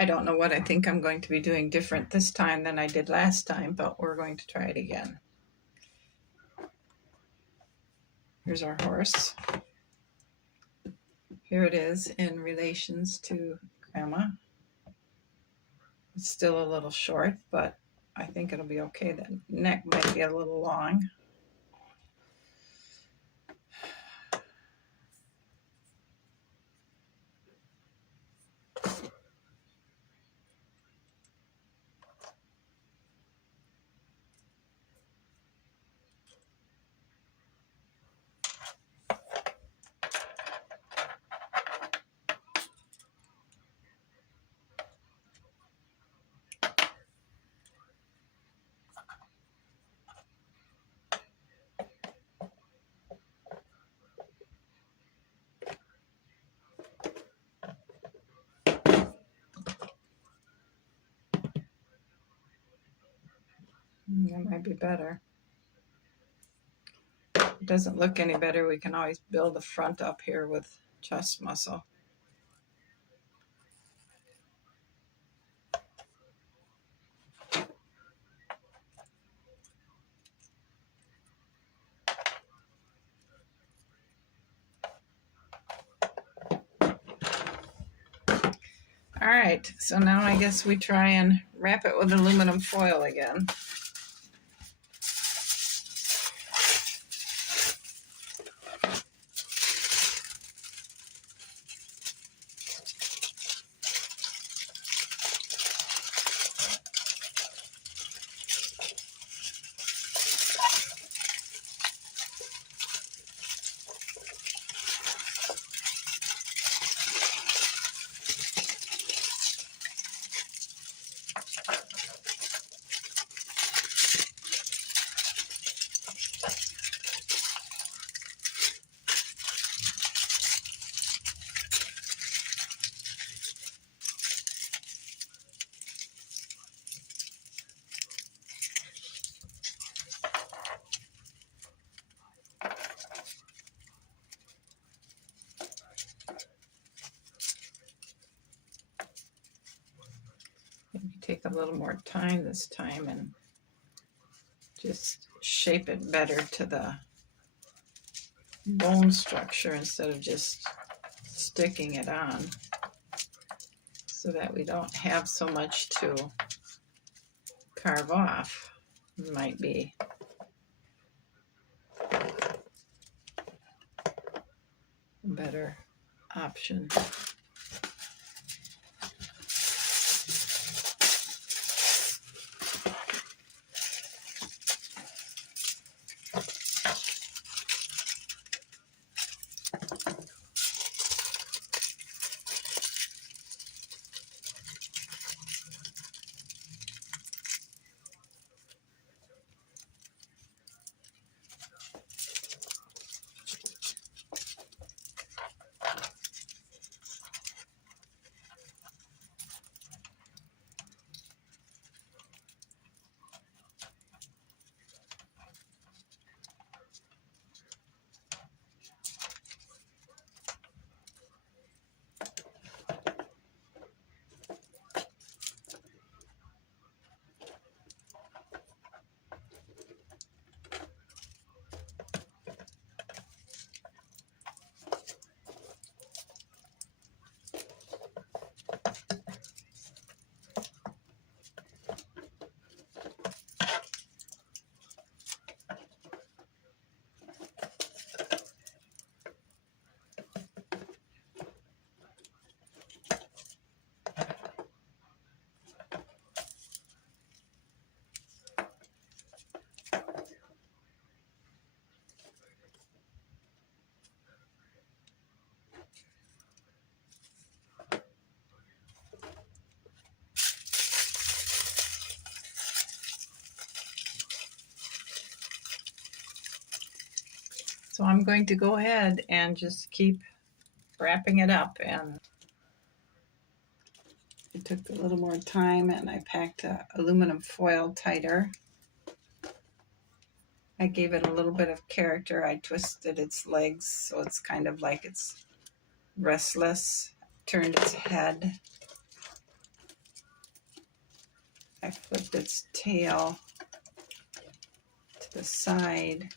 I don't know what I think I'm going to be doing different this time than I did last time, but we're going to try it again. Here's our horse. Here it is in relations to Grandma. It's still a little short, but I think it'll be okay. The neck might be a little long. That might be better. If it doesn't look any better, we can always build the front up here with chest muscle. All right, so now I guess we try and wrap it with aluminum foil again. Maybe take a little more time this time and just shape it better to the bone structure instead of just sticking it on, so that we don't have so much to carve off. It might be a better option. So I'm going to go ahead and just keep wrapping it up, and it took a little more time and I packed aluminum foil tighter. I gave it a little bit of character. I twisted its legs so it's kind of like it's restless, turned its head. I flipped its tail to the side.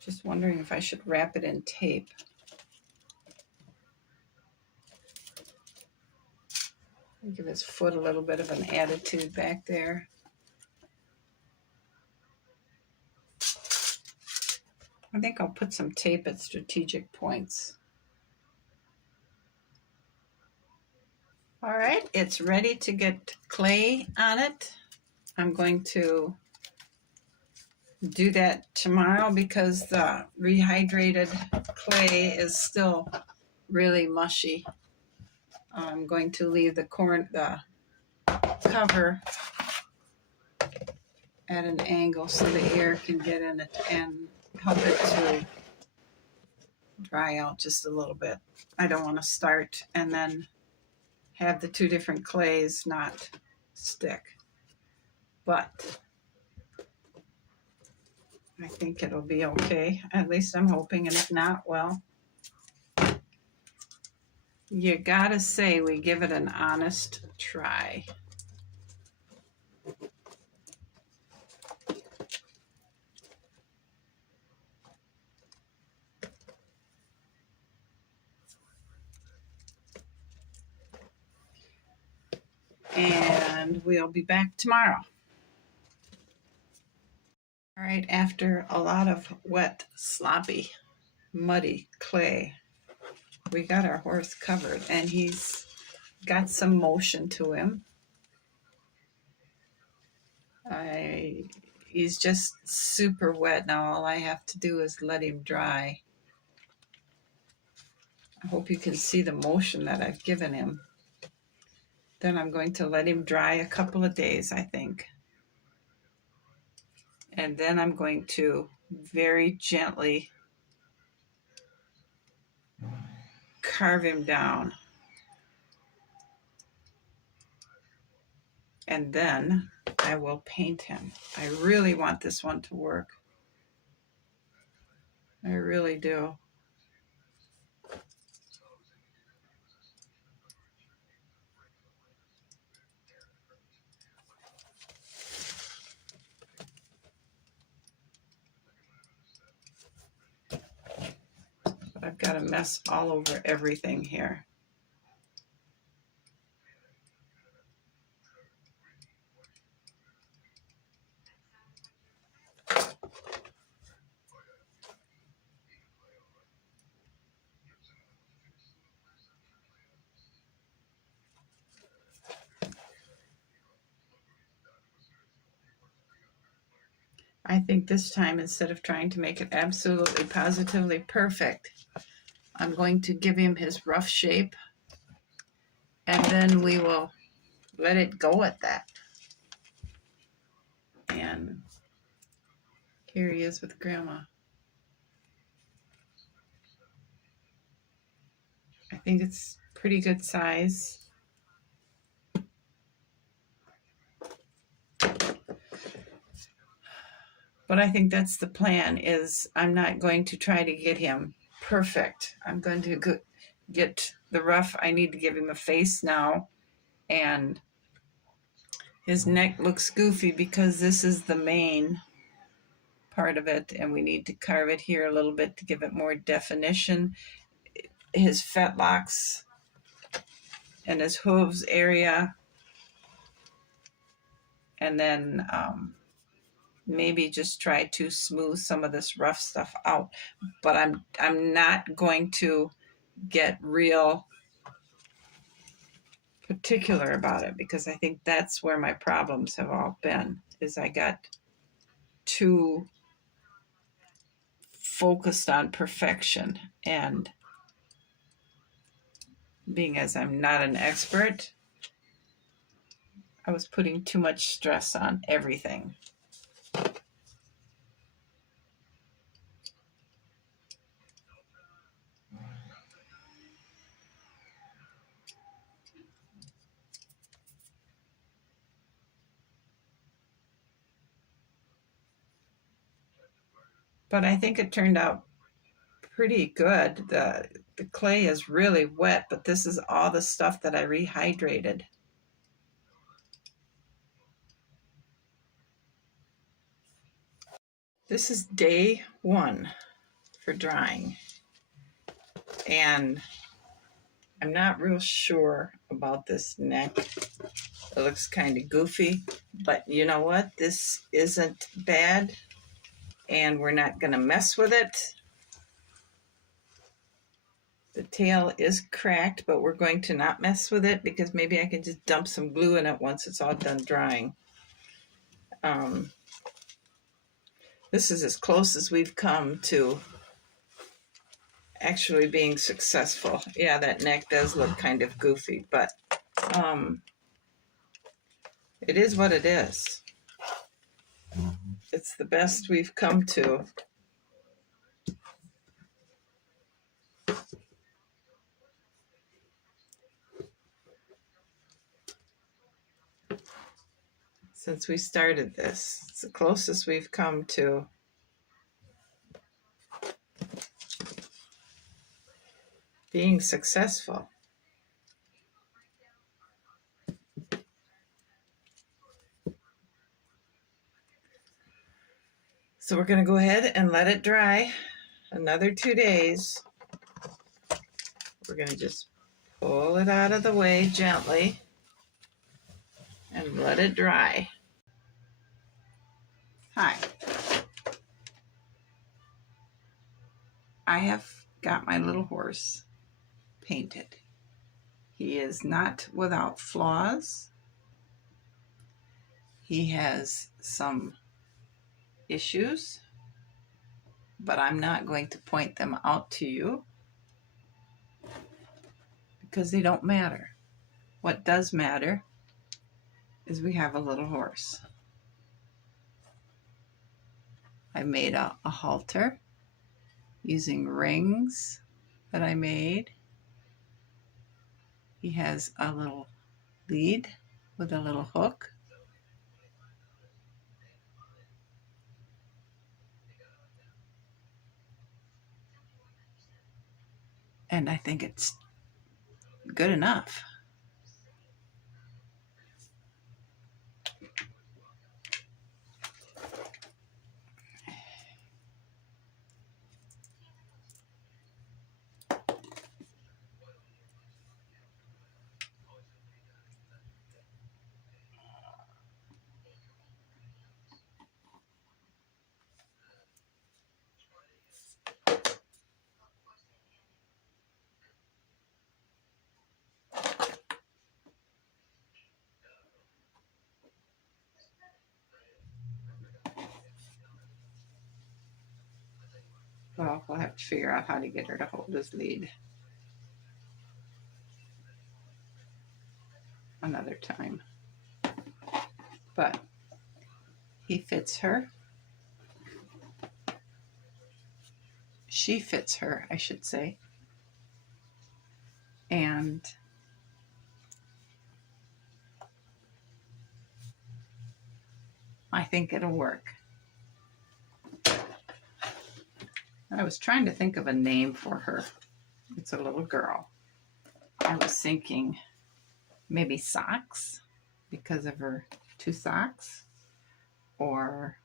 Just wondering if I should wrap it in tape. Give his foot a little bit of an attitude back there. I think I'll put some tape at strategic points. All right, it's ready to get clay on it. I'm going to do that tomorrow because the rehydrated clay is still really mushy. I'm going to leave the cover at an angle so the air can get in it and help it to dry out just a little bit. I don't want to start and then have the two different clays not stick, but I think it'll be okay. At least I'm hoping, and if not, well, you gotta say we give it an honest try. And we'll be back tomorrow. All right, after a lot of wet, sloppy, muddy clay, we got our horse covered, and he's got some motion to him. He's just super wet now. All I have to do is let him dry. I hope you can see the motion that I've given him. Then I'm going to let him dry a couple of days, I think. And then I'm going to very gently carve him down. And then I will paint him. I really want this one to work. I really do. But I've got a mess all over everything here. I think this time, instead of trying to make it absolutely positively perfect, I'm going to give him his rough shape, and then we will let it go at that. And here he is with Grandma. I think it's pretty good size. But I think that's the plan, is I'm not going to try to get him perfect. I'm going to get the rough. I need to give him a face now. And his neck looks goofy because this is the main part of it. And we need to carve it here a little bit to give it more definition. His fetlocks and his hooves area. And then maybe just try to smooth some of this rough stuff out. But I'm not going to get real particular about it, because I think that's where my problems have all been, is I got too focused on perfection, and being as I'm not an expert, I was putting too much stress on everything. But I think it turned out pretty good. The clay is really wet, but this is all the stuff that I rehydrated. This is day 1 for drying, and I'm not real sure about this neck. It looks kind of goofy, but you know what? This isn't bad, and we're not going to mess with it. The tail is cracked, but we're going to not mess with it because maybe I can just dump some glue in it once it's all done drying. This is as close as we've come to actually being successful. Yeah, that neck does look kind of goofy, but it is what it is. It's the best we've come to. Since we started this, it's the closest we've come to being successful. So we're going to go ahead and let it dry another 2 days. We're going to just pull it out of the way gently and let it dry. Hi. I have got my little horse painted. He is not without flaws. He has some issues, but I'm not going to point them out to you because they don't matter. What does matter is we have a little horse. I made a halter using rings that I made. He has a little lead with a little hook. And I think it's good enough. Well, we'll have to figure out how to get her to hold his lead another time. But he fits her. She fits her, I should say. And I think it'll work. I was trying to think of a name for her. It's a little girl. I was thinking maybe Socks because of her 2 socks, or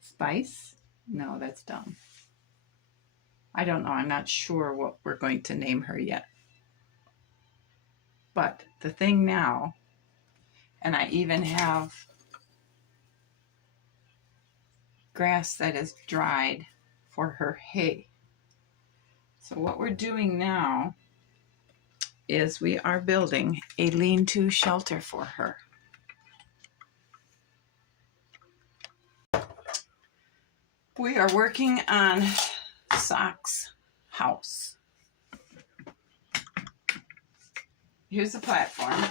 Spice. No, that's dumb. I don't know. I'm not sure what we're going to name her yet. But the thing now, and I even have grass that is dried for her hay. So what we're doing now is we are building a lean-to shelter for her. We are working on Sock's house. Here's the platform.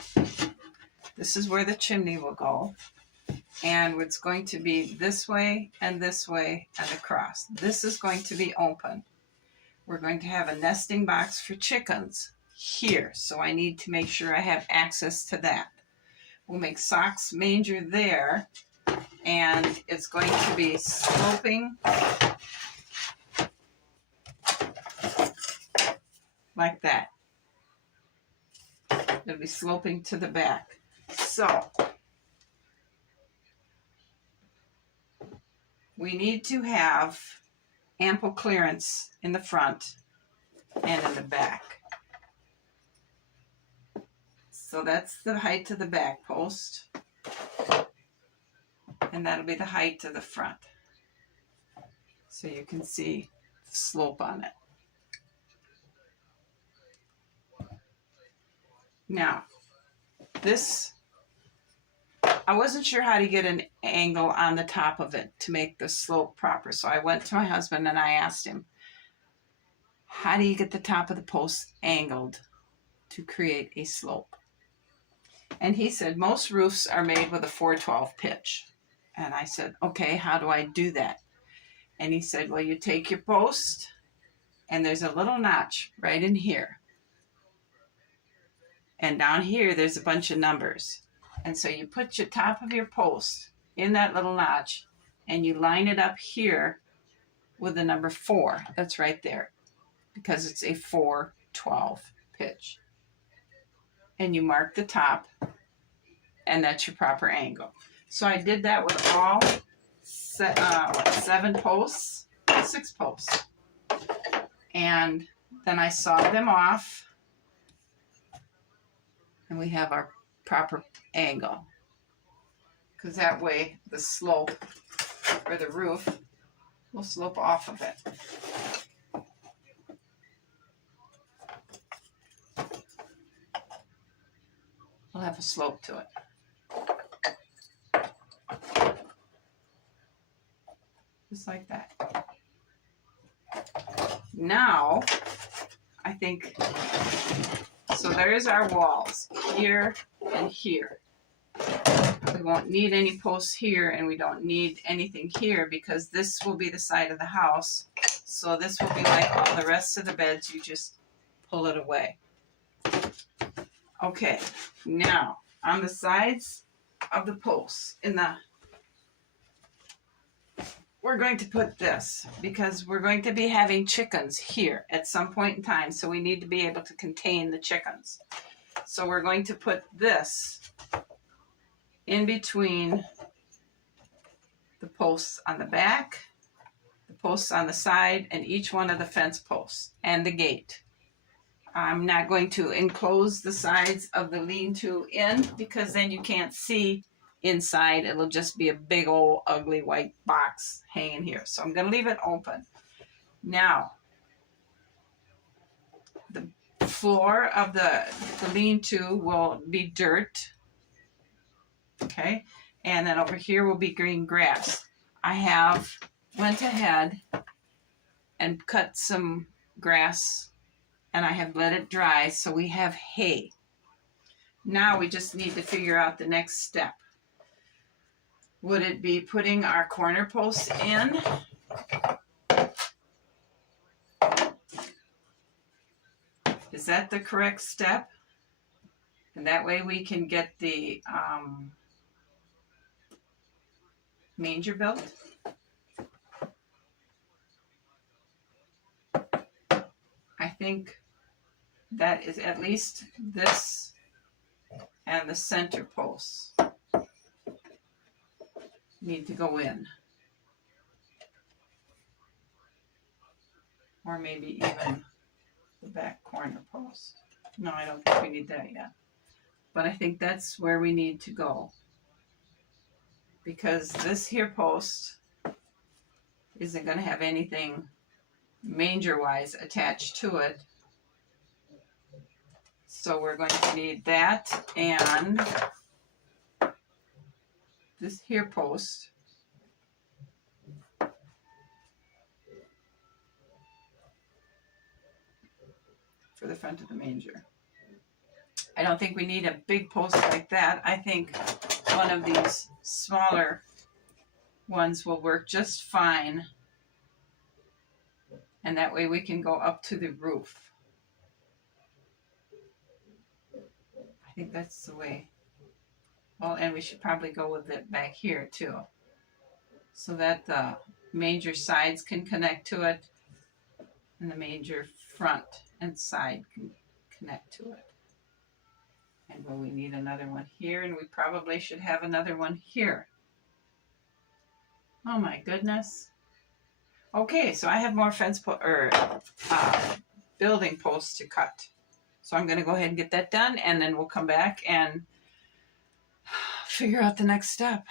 This is where the chimney will go. And it's going to be this way and across. This is going to be open. We're going to have a nesting box for chickens here. So I need to make sure I have access to that. We'll make Sock's manger there. and it's going to be sloping like that. It'll be sloping to the back. So we need to have ample clearance in the front and in the back. So that's the height of the back post, and that'll be the height of the front. So you can see the slope on it. Now, this, I wasn't sure how to get an angle on the top of it to make the slope proper. So I went to my husband and I asked him, how do you get the top of the post angled to create a slope? And he said, most roofs are made with a 412 pitch. And I said, okay, how do I do that? And he said, well, you take your post and there's a little notch right in here. And down here, there's a bunch of numbers. And so you put your top of your post in that little notch and you line it up here with the number 4. That's right there because it's a 412 pitch. And you mark the top and that's your proper angle. So I did that with all 7 posts, 6 posts. And then I sawed them off. And we have our proper angle. Because that way the slope, or the roof, will slope off of it. We'll have a slope to it. Just like that. Now, I think, so there's our walls, here and here. We won't need any posts here and we don't need anything here because this will be the side of the house. So this will be like all the rest of the beds, you just pull it away. Okay, now on the sides of the posts, we're going to put this because we're going to be having chickens here at some point in time. So we need to be able to contain the chickens. So we're going to put this in between the posts on the back, the posts on the side, and each one of the fence posts and the gate. I'm not going to enclose the sides of the lean-to in because then you can't see inside. It'll just be a big old ugly white box hanging here. So I'm going to leave it open. Now, the floor of the lean-to will be dirt. Okay, and then over here will be green grass. I went ahead and cut some grass and I have let it dry so we have hay. Now we just need to figure out the next step. Would it be putting our corner posts in? Is that the correct step? And that way we can get the manger built. I think that is at least this and the center posts need to go in. Or maybe even the back corner post. No, I don't think we need that yet. But I think that's where we need to go. Because this here post isn't going to have anything manger-wise attached to it. So we're going to need that and this here post. For the front of the manger. I don't think we need a big post like that. I think one of these smaller ones will work just fine. And that way we can go up to the roof. I think that's the way. Well, and we should probably go with it back here too. so that the major sides can connect to it and the major front and side can connect to it. And well, we need another one here, and we probably should have another one here. Oh my goodness. Okay, so I have more building posts to cut. So I'm going to go ahead and get that done, and then we'll come back and figure out the next step.